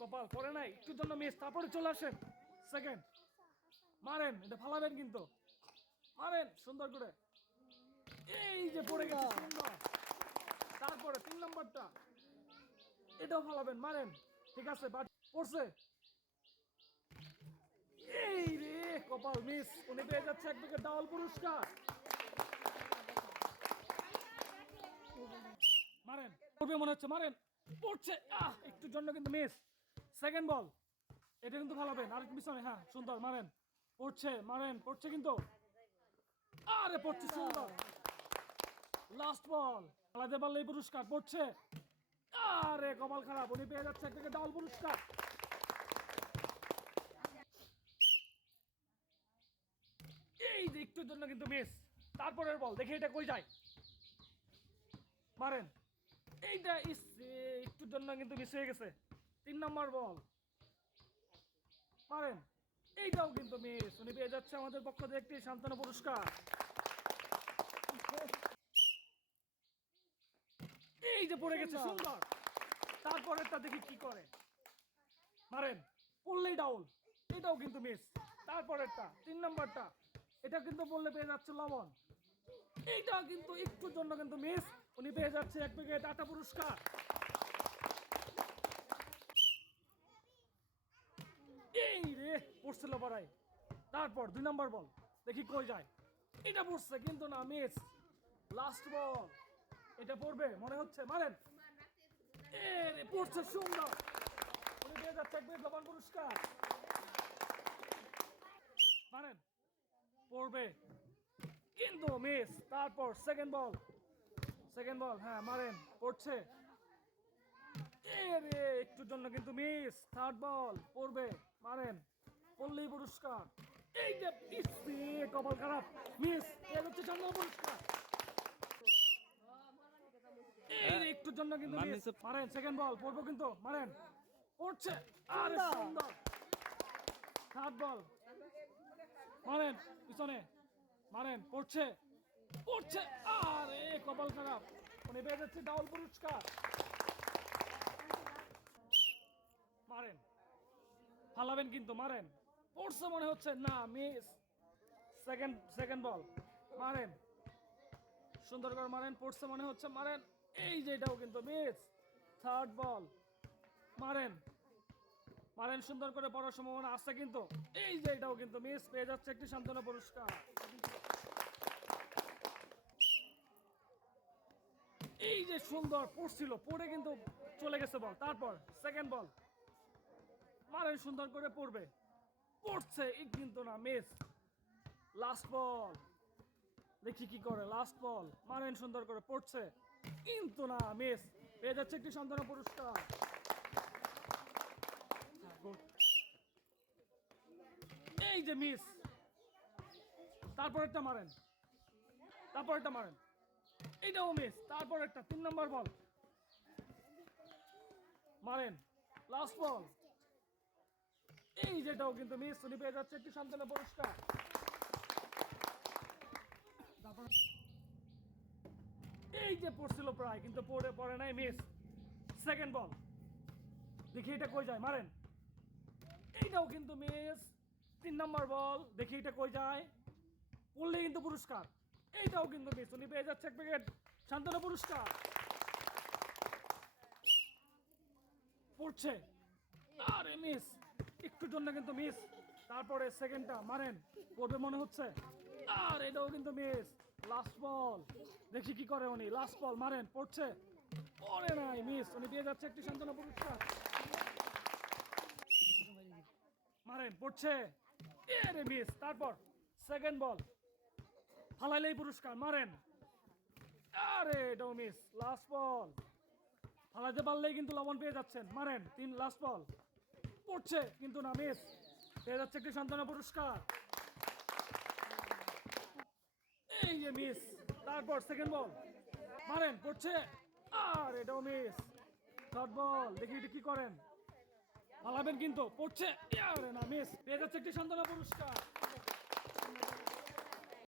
কপাল পরে নাই। একটুর জন্য মিস তারপরে চলে আসেন। সেকেন্ড মারেন এটা ফালাবেন কিন্তু। মারেন সুন্দর করে। এই যে পড়ে গেছে সুন্দর। তারপরে তিন নম্বরটা। এটাও ফালাবেন মারেন। ঠিক আছে পড়ছে। এই রে কপাল মিস। উনি পেয়ে যাচ্ছে এক দিকে ডাবল পুরস্কার। মারেন। পড়বে মনে হচ্ছে মারেন। পড়ছে। আহ একটুর জন্য কিন্তু মিস সেকেন্ড বল এটা কিন্তু ফালাবেন আর পিছনে হ্যাঁ সুন্দর, মারেন। পড়ছে মারেন, পড়ছে কিন্তু। আরে, পড়ছে, সুন্দর। লাস্ট বল খেলাতে পারলে পুরস্কার, পড়ছে। আরে, কপাল খারাপ, উনি পেয়ে যাচ্ছে থেকে ডাল পুরস্কার। এই যে একটুর জন্য কিন্তু মিস তারপরের বল দেখি এটা কই যায়। মারেন। এইটা একটুর জন্য কিন্তু মিস হয়ে গেছে। তিন নম্বর বল। মারেন এইটাও কিন্তু মিস। উনি পেয়ে যাচ্ছে আমাদের পক্ষ থেকে একটি সান্ত্বনা পুরস্কার। এই যে পড়ে গেছে সুন্দর। তারপরেরটা দেখি কি করে। মারেন। পড়লেই ডাউল এটাও কিন্তু মিস। তারপরেরটা তিন নম্বরটা। এটা কিন্তু বললে পেয়ে যাচ্ছে লবণ। এইটা কিন্তু একটুর জন্য কিন্তু মিস। উনি পেয়ে যাচ্ছে এক প্যাকেট আটা পুরস্কার এই রে পড়ছিল পাড়াই তারপর দুই নম্বর বল, দেখি কই যায়। এটা পড়ছে কিন্তু না মিস লাস্ট বল এটা পড়বে, মনে হচ্ছে, মারেন। এ পড়ছে সুন্দর। উনি পেয়ে যাচ্ছে এক প্যাকেট লবণ পুরস্কার। মারেন। পড়বে। কিন্তু মিস তারপর সেকেন্ড বল সেকেন্ড বল হ্যাঁ মারেন, পড়ছে। একটুর জন্য কিন্তু মিস থার্ড বল পড়বে, মারেন। পড়লেই পুরস্কার। এই যে পিসি কপাল খারাপ। মিস এর হচ্ছে জন্য পুরস্কার। এই রে একটুর জন্য কিন্তু মিস মারেন সেকেন্ড বল পড়ব কিন্তু মারেন। পড়ছে আরে সুন্দর। থার্ড বল মারেন পিছনে। মারেন পড়ছে পড়ছে আরে কপাল খারাপ। উনি পেয়ে যাচ্ছে ডাউল পুরস্কার। মারেন। ফালাবেন কিন্তু মারেন। পড়ছে মনে হচ্ছে, না মিস সেকেন্ড সেকেন্ড বল মারেন। সুন্দর মারেন, পড়ছে মনে হচ্ছে, মারেন। এই যে এটাও কিন্তু মিস থার্ড বল মারেন। মারেন সুন্দর করে পড়ার সম্ভাবনা আছে কিন্তু। এই যে এটাও কিন্তু মিস পেয়ে যাচ্ছে একটি সান্ত্বনা পুরস্কার। এই যে সুন্দর, পড়ছিল, পড়ে কিন্তু চলে গেছে বল তারপর সেকেন্ড বল মারেন সুন্দর করে, পড়বে। পড়ছে কিন্তু না মিস লাস্ট বল দেখি কি করে লাস্ট বল মারেন সুন্দর করে পড়ছে। কিন্তু না মিস পেয়ে যাচ্ছে একটি সন্তান পুরস্কার। এই যে মিস তারপর একটা মারেন। তারপর একটা মারেন। এইটাও মিস তারপর একটা তিন নম্বর বল মারেন। লাস্ট বল এই যেটাও কিন্তু মিস উনি পেয়ে যাচ্ছে একটি সান্ত্বনা পুরস্কার। এই যে পড়ছিল প্রায়, কিন্তু পড়ে পড়ে নাই, মিস। সেকেন্ড বল দেখি এটা কই যায়, মারেন। এইটাও কিন্তু মিস। তিন নম্বর বল দেখি এটা কই যায়। পড়লে কিন্তু পুরস্কার। এইটাও কিন্তু মিস উনি পেয়ে যাচ্ছে এক প্যাকেট সান্ত্বনা পুরস্কার। পড়ছে। আরে, মিস। একটুর জন্য কিন্তু মিস তারপরে সেকেন্ডটা মারেন। পড়বে মনে হচ্ছে। আর এটাও কিন্তু মিস লাস্ট বল দেখি কি করে উনি। লাস্ট বল মারেন, পড়ছে। পড়ে নাই মিস উনি পেয়ে যাচ্ছে একটি সান্ত্বনা পুরস্কার মারেন, পড়ছে। এরে মিস তারপর সেকেন্ড বল ফালাইলেই পুরস্কার, মারেন। আরে, এটাও মিস লাস্ট বল ফালাইতে পারলেই কিন্তু লবণ পেয়ে যাচ্ছেন। মারেন, তিন লাস্ট বল পড়ছে, কিন্তু না মিস পেয়ে যাচ্ছে একটি সন্তান পুরস্কার। এই যে মিস তারপর সেকেন্ড বল মারেন, পড়ছে। আর এটাও মিস থার্ড বল দেখি এটা কি করেন। পালাবেন কিন্তু, পড়ছে। আরে না মিস পেয়ে যাচ্ছে একটি সন্তান পুরস্কার।